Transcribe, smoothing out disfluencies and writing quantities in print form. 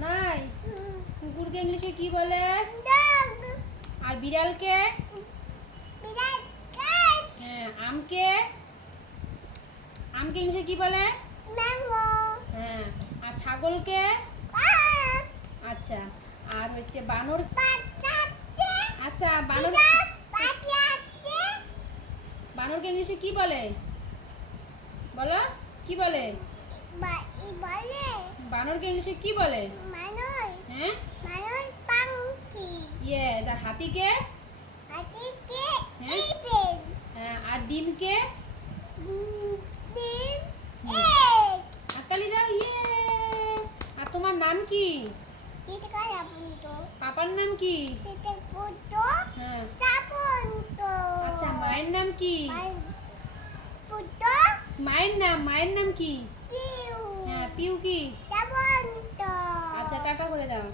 শোনাই। কুকুরকে ইংলিশে কি বলে? আর বিড়ালকে? হ্যাঁ। আমকে ইংলিশে কি বলে? হ্যাঁ। আর ছাগলকে? আচ্ছা। আর হচ্ছে বানর? আচ্ছা, বানরকে ইংলিশে কি বলে? বলো, কি বলে? বানরকে ইংলিশে কি বলে? হ্যাঁ, ইয়েস। আর হাতিকে? হ্যাঁ, হ্যাঁ। আর ডিমকে? হাততালি দাও, ইয়ে। আর তোমার নাম কি? পাপার নাম কি? হ্যাঁ। আচ্ছা, মায়ের নাম কি? মায়ের নাম কি? হ্যাঁ, পিউ কি? আচ্ছা, টাটা করে দাও।